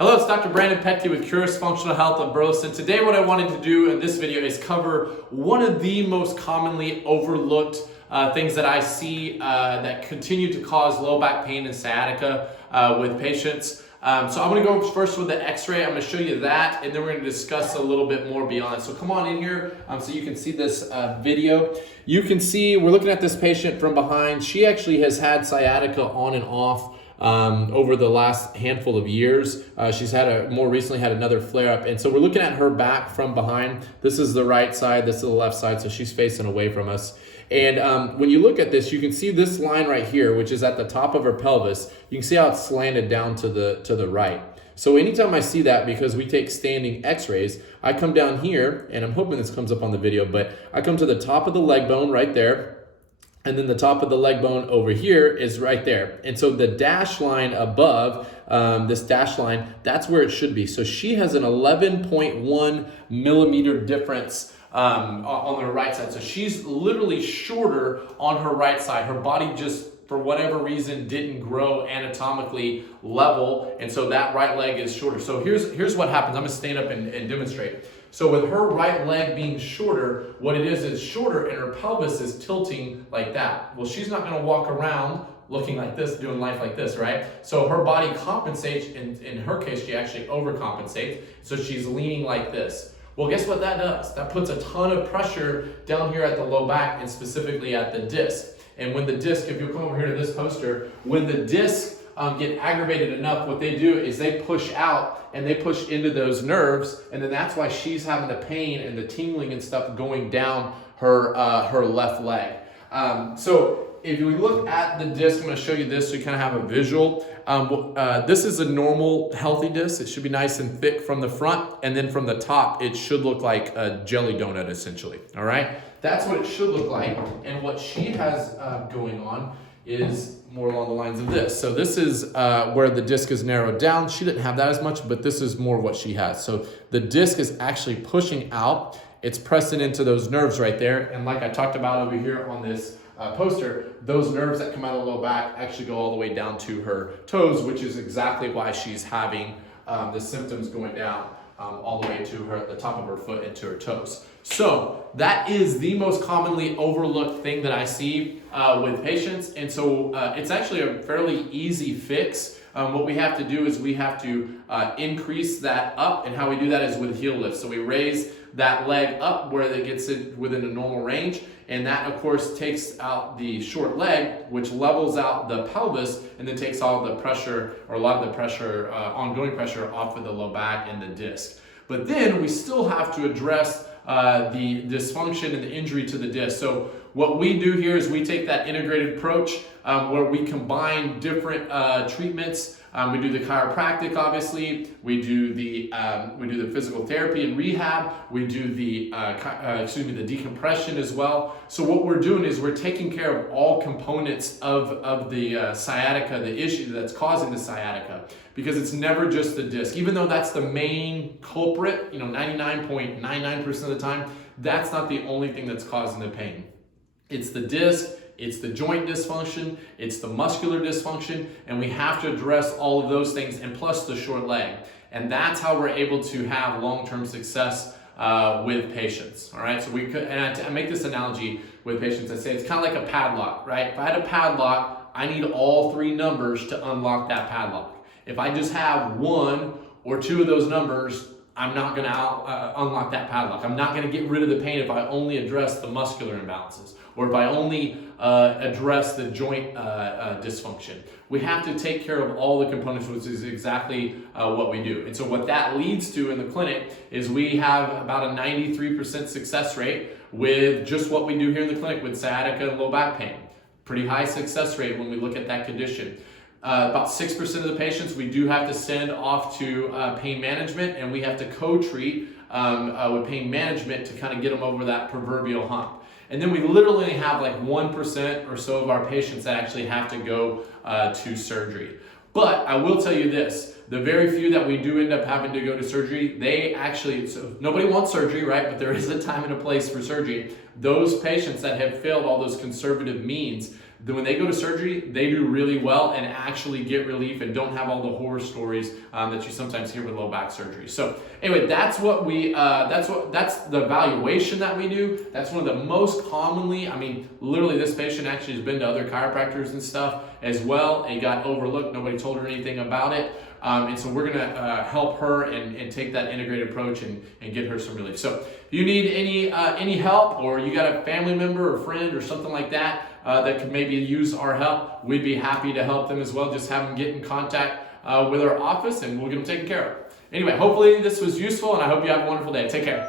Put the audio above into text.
Hello, it's Dr. Brandon Pettke with Curis Functional Health of Burleson. Today what I wanted to do in this video is cover one of the most commonly overlooked things that I see that continue to cause low back pain and sciatica with patients. So I'm going to go first with the x-ray. I'm going to show you that, and then we're going to discuss a little bit more beyond it. So come on in here so you can see this video. You can see we're looking at this patient from behind. She actually has had sciatica on and off over the last handful of years. She's had more recently had another flare up. And so we're looking at her back from behind. This is the right side, this is the left side. So she's facing away from us. And when you look at this, you can see this line right here, which is at the top of her pelvis. You can see how it's slanted down to the right. So anytime I see that, because we take standing x-rays, I come down here, and I'm hoping this comes up on the video, but I come to the top of the leg bone right there. And then the top of the leg bone over here is right there. And so the dash line above, this dash line, that's where it should be. So she has an 11.1 millimeter difference on the right side. So she's literally shorter on her right side. Her body just, for whatever reason, didn't grow anatomically level. And so that right leg is shorter. So here's what happens. I'm gonna stand up and demonstrate. So with her right leg being shorter, what it is shorter and her pelvis is tilting like that. Well, she's not gonna walk around looking like this, doing life like this, right? So her body compensates, in her case, she actually overcompensates. So she's leaning like this. Well, guess what that does? That puts a ton of pressure down here at the low back and specifically at the disc. And when the disc, if you'll come over here to this poster, when the disc get aggravated enough, what they do is they push out and they push into those nerves, and then that's why she's having the pain and the tingling and stuff going down her left leg. So if we look at the disc, I'm going to show you this so you kind of have a visual. This is a normal healthy disc. It should be nice and thick from the front, and then from the top it should look like a jelly donut essentially. All right, that's what it should look like. And what she has going on is more along the lines of this. So this is where the disc is narrowed down. She didn't have that as much, but this is more what she has. So the disc is actually pushing out. It's pressing into those nerves right there. And like I talked about over here on this poster, those nerves that come out of the low back actually go all the way down to her toes, which is exactly why she's having the symptoms going down all the way to the top of her foot and to her toes. So that is the most commonly overlooked thing that I see with patients. And so it's actually a fairly easy fix. What we have to do is we have to increase that up, and how we do that is with heel lift. So we raise that leg up where it gets it within a normal range, and that of course takes out the short leg, which levels out the pelvis and then takes all the pressure, or a lot of the pressure, ongoing pressure, off of the low back and the disc. But then we still have to address the dysfunction and the injury to the disc. So what we do here is we take that integrated approach where we combine different treatments. We do the chiropractic, obviously. We do the physical therapy and rehab. We do the the decompression as well. So what we're doing is we're taking care of all components of the sciatica, the issue that's causing the sciatica, because it's never just the disc. Even though that's the main culprit, 99.99% of the time, that's not the only thing that's causing the pain. It's the disc. It's the joint dysfunction, it's the muscular dysfunction, and we have to address all of those things, and plus the short leg. And that's how we're able to have long-term success with patients, all right? So I make this analogy with patients. I say it's kind of like a padlock, right? If I had a padlock, I need all three numbers to unlock that padlock. If I just have one or two of those numbers, I'm not going to unlock that padlock. I'm not going to get rid of the pain if I only address the muscular imbalances, or if I only address the joint dysfunction. We have to take care of all the components, which is exactly what we do. And so what that leads to in the clinic is we have about a 93% success rate with just what we do here in the clinic with sciatica and low back pain. Pretty high success rate when we look at that condition. About 6% of the patients we do have to send off to pain management, and we have to co-treat with pain management to kind of get them over that proverbial hump. And then we literally have like 1% or so of our patients that actually have to go to surgery. But I will tell you this, the very few that we do end up having to go to surgery, so nobody wants surgery, right? But there is a time and a place for surgery. Those patients that have failed all those conservative means, then when they go to surgery, they do really well and actually get relief and don't have all the horror stories that you sometimes hear with low back surgery. So anyway, that's the evaluation that we do. That's one of the most commonly, I mean, literally this patient actually has been to other chiropractors and stuff as well. It got overlooked. Nobody told her anything about it. And so we're gonna help her and take that integrated approach and get her some relief. So if you need any help, or you got a family member or friend or something like that that could maybe use our help, we'd be happy to help them as well. Just have them get in contact with our office and we'll get them taken care of. Anyway, hopefully this was useful and I hope you have a wonderful day. Take care.